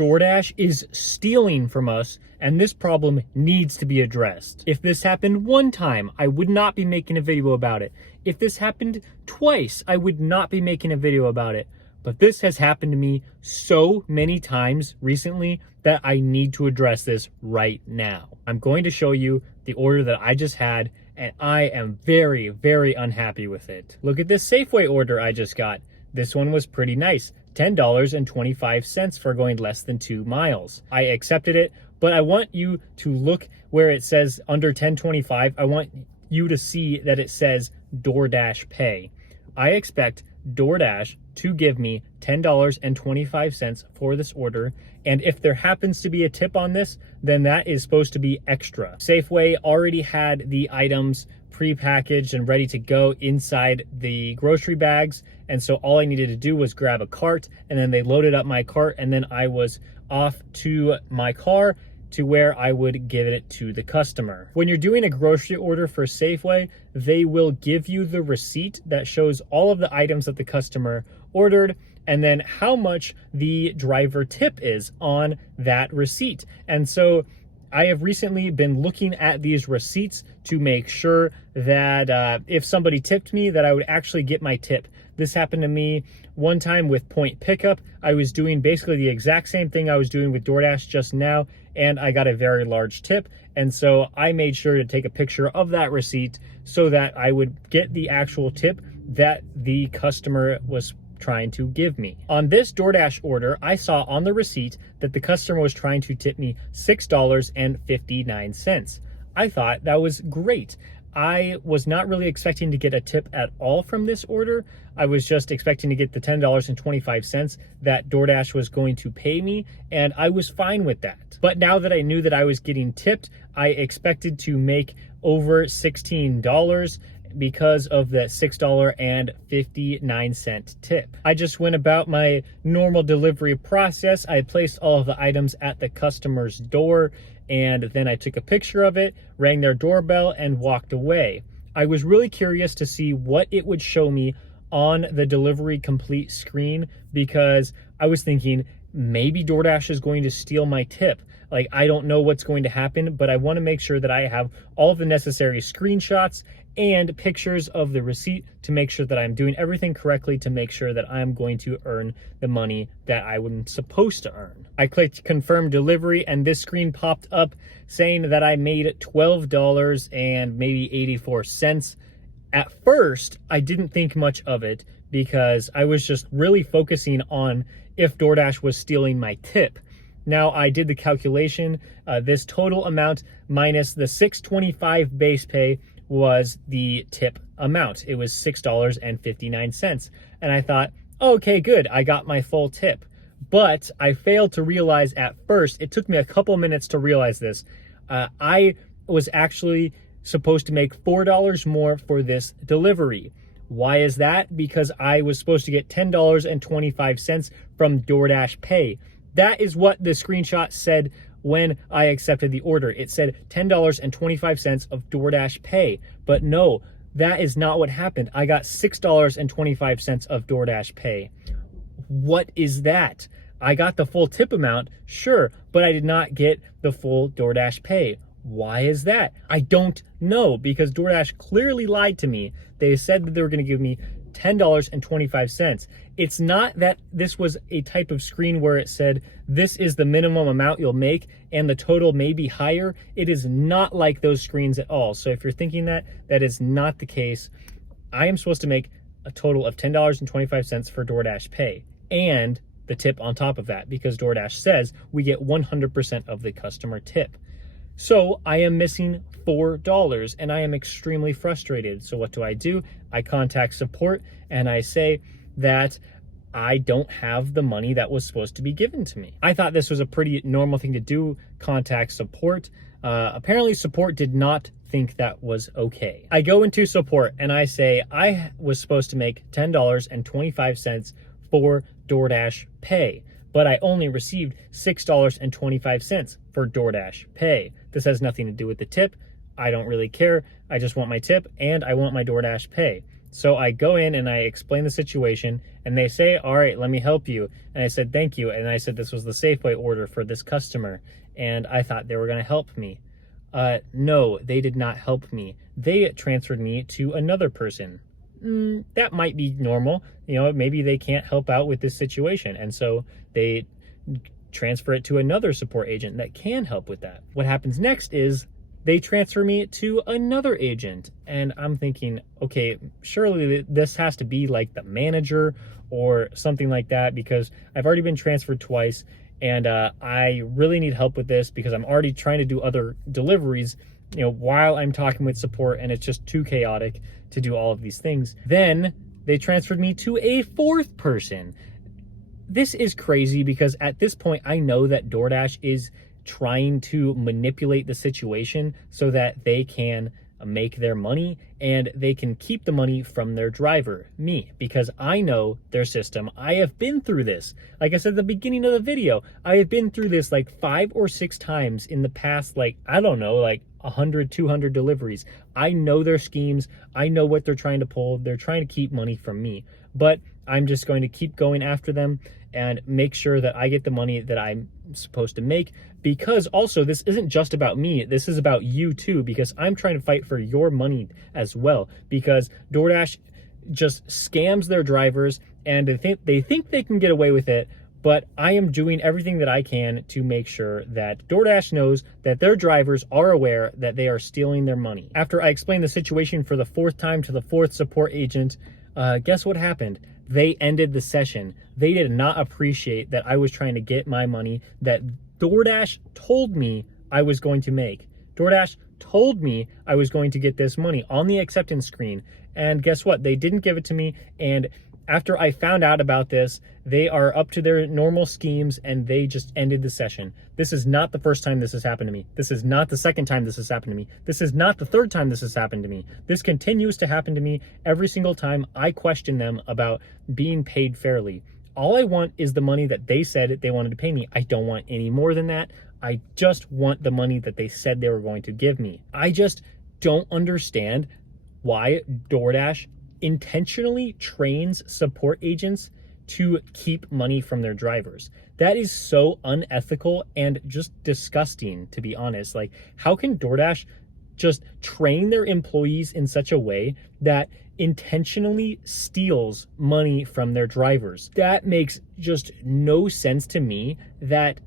DoorDash is stealing from us, and this problem needs to be addressed. If this happened one time, I would not be making a video about it. If this happened twice, I would not be making a video about it. But this has happened to me so many times recently that I need to address this right now. I'm going to show you the order that I just had, and I am very, very unhappy with it. Look at this Safeway order I just got. This one was pretty nice. $10.25 for going less than 2 miles. I accepted it, but I want you to look where it says under $10.25. I want you to see that it says DoorDash Pay. I expect DoorDash to give me $10.25 for this order, and if there happens to be a tip on this, then that is supposed to be extra. Safeway already had the items pre-packaged and ready to go inside the grocery bags, and so all I needed to do was grab a cart, and then they loaded up my cart, and then I was off to my car to where I would give it to the customer. When you're doing a grocery order for Safeway, they will give you the receipt that shows all of the items that the customer ordered and then how much the driver tip is on that receipt. And so I have recently been looking at these receipts to make sure that if somebody tipped me, that I would actually get my tip. This happened to me one time with Point Pickup. I was doing basically the exact same thing I was doing with DoorDash just now, and I got a very large tip. And so I made sure to take a picture of that receipt so that I would get the actual tip that the customer was trying to give me. On this DoorDash order, I saw on the receipt that the customer was trying to tip me $6.59. I thought that was great. I was not really expecting to get a tip at all from this order. I was just expecting to get the $10.25 that DoorDash was going to pay me, and I was fine with that. But now that I knew that I was getting tipped, I expected to make over $16 because of the $6.59 tip. I just went about my normal delivery process. I placed all of the items at the customer's door, and then I took a picture of it, rang their doorbell, and walked away. I was really curious to see what it would show me on the delivery complete screen because I was thinking maybe DoorDash is going to steal my tip. Like, I don't know what's going to happen, but I want to make sure that I have all the necessary screenshots and pictures of the receipt to make sure that I'm doing everything correctly to make sure that I'm going to earn the money that I was supposed to earn. I clicked confirm delivery, and this screen popped up saying that I made $12 and maybe 84 cents. At first, I didn't think much of it because I was just really focusing on if DoorDash was stealing my tip. Now I did the calculation. This total amount minus the $6.25 base pay was the tip amount. It was $6.59. And I thought, okay, good, I got my full tip. But I failed to realize at first, it took me a couple minutes to realize this. I was actually supposed to make $4 more for this delivery. Why is that? Because I was supposed to get $10.25 from DoorDash Pay. That is what the screenshot said when I accepted the order. It said $10.25 of DoorDash Pay. But no, that is not what happened. I got $6.25 of DoorDash Pay. What is that? I got the full tip amount, sure, but I did not get the full DoorDash Pay. Why is that? I don't know, because DoorDash clearly lied to me. They said that they were going to give me $10.25. It's not that this was a type of screen where it said this is the minimum amount you'll make and the total may be higher. It is not like those screens at all. So if you're thinking that, that is not the case. I am supposed to make a total of $10.25 for DoorDash Pay and the tip on top of that, because DoorDash says we get 100% of the customer tip. So I am missing $4 and I am extremely frustrated. So what do? I contact support and I say that I don't have the money that was supposed to be given to me. I thought this was a pretty normal thing to do, contact support. Apparently support did not think that was okay. I go into support and I say I was supposed to make $10.25 for DoorDash Pay, but I only received $6.25 for DoorDash Pay. This has nothing to do with the tip. I don't really care. I just want my tip and I want my DoorDash Pay. So I go in and I explain the situation, and they say, all right, let me help you. And I said, thank you. And I said, this was the Safeway order for this customer. And I thought they were going to help me. No, they did not help me. They transferred me to another person. That might be normal. Maybe they can't help out with this situation. And so they transfer it to another support agent that can help with that. What happens next is they transfer me to another agent, and I'm thinking, okay, surely this has to be like the manager or something like that, because I've already been transferred twice, and I really need help with this because I'm already trying to do other deliveries, while I'm talking with support, and it's just too chaotic to do all of these things. Then they transferred me to a fourth person. This is crazy because at this point, I know that DoorDash is trying to manipulate the situation so that they can make their money and they can keep the money from their driver, me, because I know their system. I have been through this. Like I said at the beginning of the video, I have been through this like 5 or 6 times in the past, like 100, 200 deliveries. I know their schemes. I know what they're trying to pull. They're trying to keep money from me, but I'm just going to keep going after them and make sure that I get the money that I'm supposed to make, because also this isn't just about me. This is about you too, because I'm trying to fight for your money as well, because DoorDash just scams their drivers and they think they can get away with it, but I am doing everything that I can to make sure that DoorDash knows that their drivers are aware that they are stealing their money. After I explained the situation for the 4th time to the 4th support agent, guess what happened? They ended the session. They did not appreciate that I was trying to get my money that DoorDash told me I was going to make. DoorDash told me I was going to get this money on the acceptance screen. And guess what? They didn't give it to me. And after I found out about this, they are up to their normal schemes and they just ended the session. This is not the first time this has happened to me. This is not the second time this has happened to me. This is not the 3rd time this has happened to me. This continues to happen to me every single time I question them about being paid fairly. All I want is the money that they said they wanted to pay me. I don't want any more than that. I just want the money that they said they were going to give me. I just don't understand why DoorDash intentionally trains support agents to keep money from their drivers. That is so unethical and just disgusting, to be honest. Like, how can DoorDash just train their employees in such a way that intentionally steals money from their drivers? That makes just no sense to me that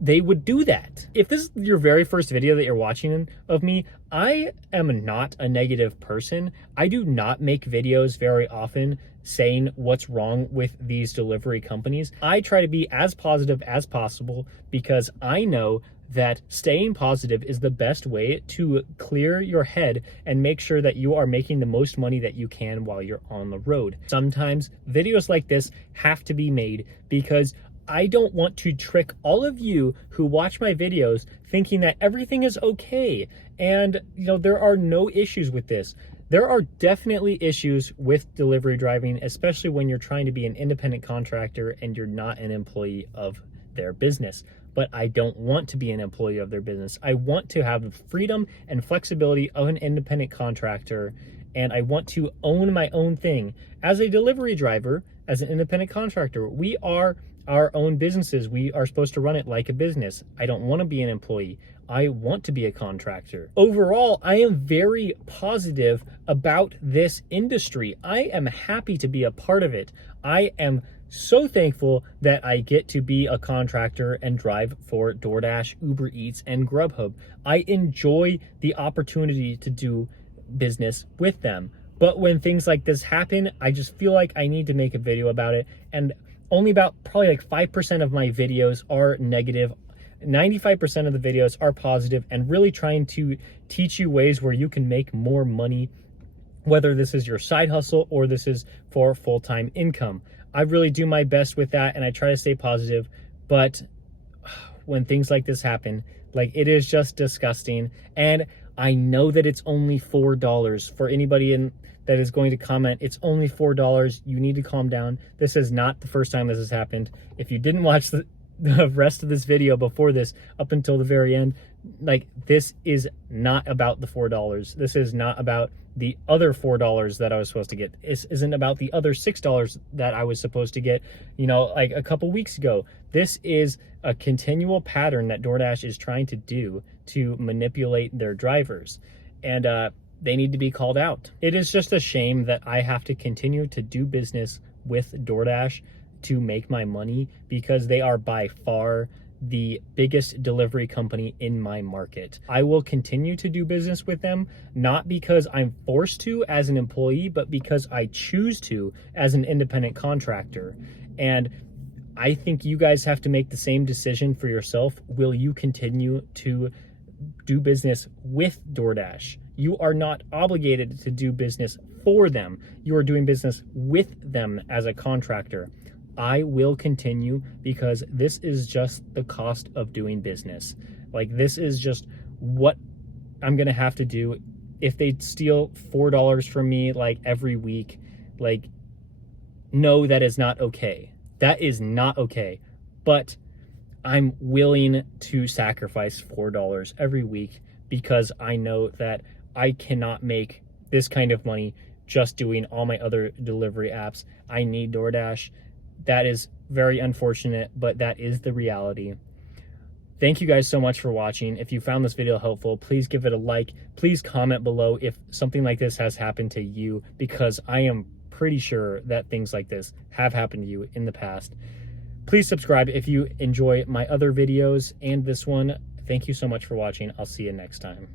they would do that. If this is your very first video that you're watching of me, I am not a negative person. I do not make videos very often saying what's wrong with these delivery companies. I try to be as positive as possible because I know that staying positive is the best way to clear your head and make sure that you are making the most money that you can while you're on the road. Sometimes videos like this have to be made because I don't want to trick all of you who watch my videos thinking that everything is okay. And, there are no issues with this. There are definitely issues with delivery driving, especially when you're trying to be an independent contractor and you're not an employee of their business. But I don't want to be an employee of their business. I want to have the freedom and flexibility of an independent contractor, and I want to own my own thing. As a delivery driver, as an independent contractor, we are our own businesses. We are supposed to run it like a business. I don't want to be an employee. I want to be a contractor. Overall, I am very positive about this industry. I am happy to be a part of it. I am so thankful that I get to be a contractor and drive for DoorDash, Uber Eats, and Grubhub. I enjoy the opportunity to do business with them. But when things like this happen, I just feel like I need to make a video about it. And only about probably like 5% of my videos are negative. 95% of the videos are positive and really trying to teach you ways where you can make more money, whether this is your side hustle or this is for full-time income. I really do my best with that and I try to stay positive, but when things like this happen, like, it is just disgusting. And I know that it's only $4 for anybody that is going to comment. It's only $4. You need to calm down. This is not the first time this has happened. If you didn't watch the rest of this video before this up until the very end, like, this is not about the $4. This is not about the other $4 that I was supposed to get. This isn't about the other $6 that I was supposed to get, you know, like a couple weeks ago. This is a continual pattern that DoorDash is trying to do to manipulate their drivers, and they need to be called out. It is just a shame that I have to continue to do business with DoorDash to make my money, because they are by far the biggest delivery company in my market. I will continue to do business with them, not because I'm forced to as an employee, but because I choose to as an independent contractor. And I think you guys have to make the same decision for yourself. Will you continue to do business with DoorDash? You are not obligated to do business for them. You are doing business with them as a contractor. I will continue, because this is just the cost of doing business. Like, this is just what I'm gonna have to do. If they steal $4 from me like every week, like, no, that is not okay. That is not okay. But I'm willing to sacrifice $4 every week, because I know that I cannot make this kind of money just doing all my other delivery apps. I need DoorDash. That is very unfortunate, but that is the reality. Thank you guys so much for watching. If you found this video helpful, please give it a like. Please comment below if something like this has happened to you, because I am pretty sure that things like this have happened to you in the past. Please subscribe if you enjoy my other videos and this one. Thank you so much for watching. I'll see you next time.